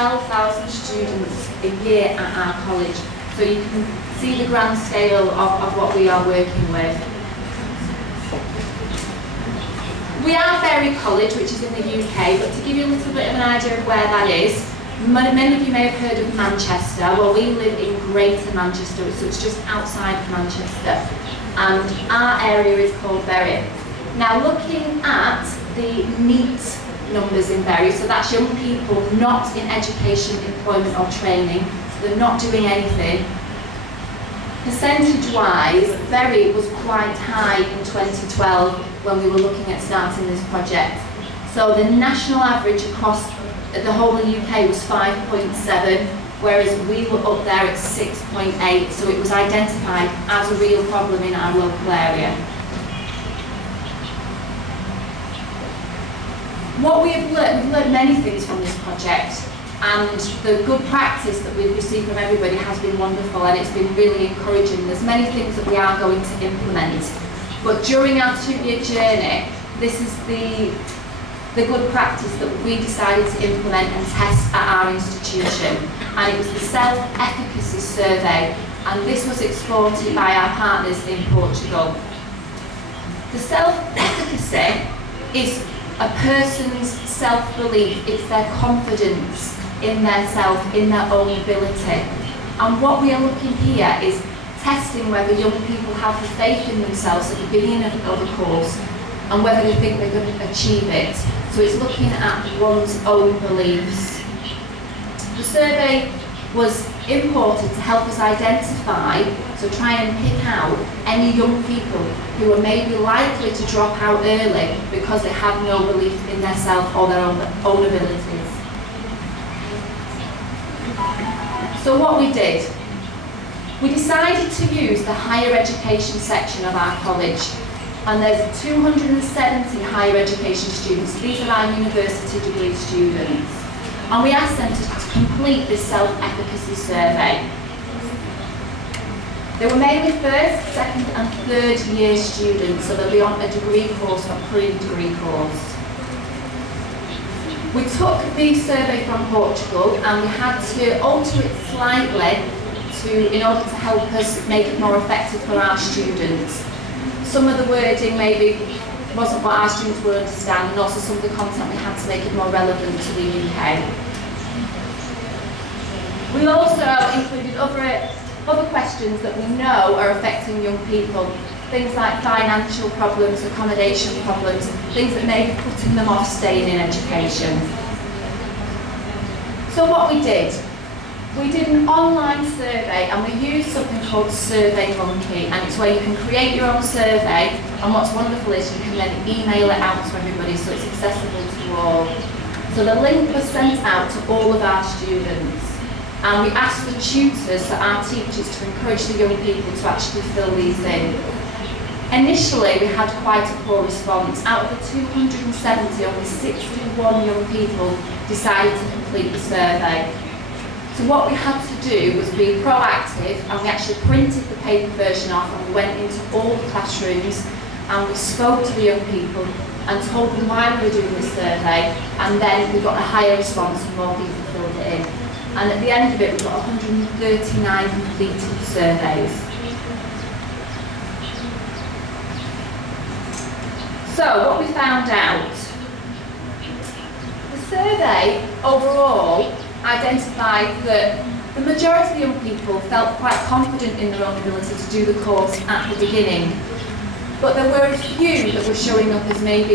12,000 students a year at our college. So you can see the grand scale of what we are working with. We are Berry College, which is in the UK, but to give you a little bit of an idea of where that is, many of you may have heard of Manchester. Well, we live in Greater Manchester, so it's just outside of Manchester. And our area is called Berry. Now, looking at the NEET numbers in Berry, so that's young people not in education, employment or training, so they're not doing anything. Percentage-wise, Berry was quite high in 2012 when we were looking at starting this project. So the national average across the whole of the UK was 5.7, whereas we were up there at 6.8, so it was identified as a real problem in our local area. What we have learned, we've learned many things from this project, and the good practice that we've received from everybody has been wonderful, and it's been really encouraging. There's many things that we are going to implement, but during our 2-year journey, this is the good practice that we decided to implement and test at our institution, and it was the self-efficacy survey, and this was exported by our partners in Portugal. The self-efficacy is a person's self-belief, it's their confidence in their self, in their own ability. And what we are looking here is testing whether young people have the faith in themselves at the beginning of a course and whether they think they're going to achieve it. So it's looking at one's own beliefs. The survey was imported to help us identify, so try and pick out any young people who are maybe likely to drop out early because they have no belief in their self or their own abilities. So what we did, we decided to use the higher education section of our college, and there's 270 higher education students. These are our university degree students. And we asked them to complete this self-efficacy survey. They were mainly first, second and third year students, so they'll be on a degree course or pre-degree course. We took the survey from Portugal and we had to alter it slightly in order to help us make it more effective for our students. Some of the wording maybe wasn't what our students would understand, and also some of the content we had to make it more relevant to the UK. We also included other questions that we know are affecting young people, things like financial problems, accommodation problems, things that may be putting them off staying in education. So what we did an online survey, and we used something called SurveyMonkey, and it's where you can create your own survey, and what's wonderful is you can then email it out to everybody so it's accessible to all. So the link was sent out to all of our students, and we asked the tutors, so our teachers, to encourage the young people to actually fill these in. Initially we had quite a poor response. Out of the 270, only 61 young people decided to complete the survey. So what we had to do was be proactive, and we actually printed the paper version off, and we went into all the classrooms and we spoke to the young people and told them why we were doing this survey, and then we got a higher response and more people filled it in. And at the end of it we got 139 completed surveys. So what we found out, the survey overall identified that the majority of the young people felt quite confident in their own ability to do the course at the beginning, but there were a few that were showing up as maybe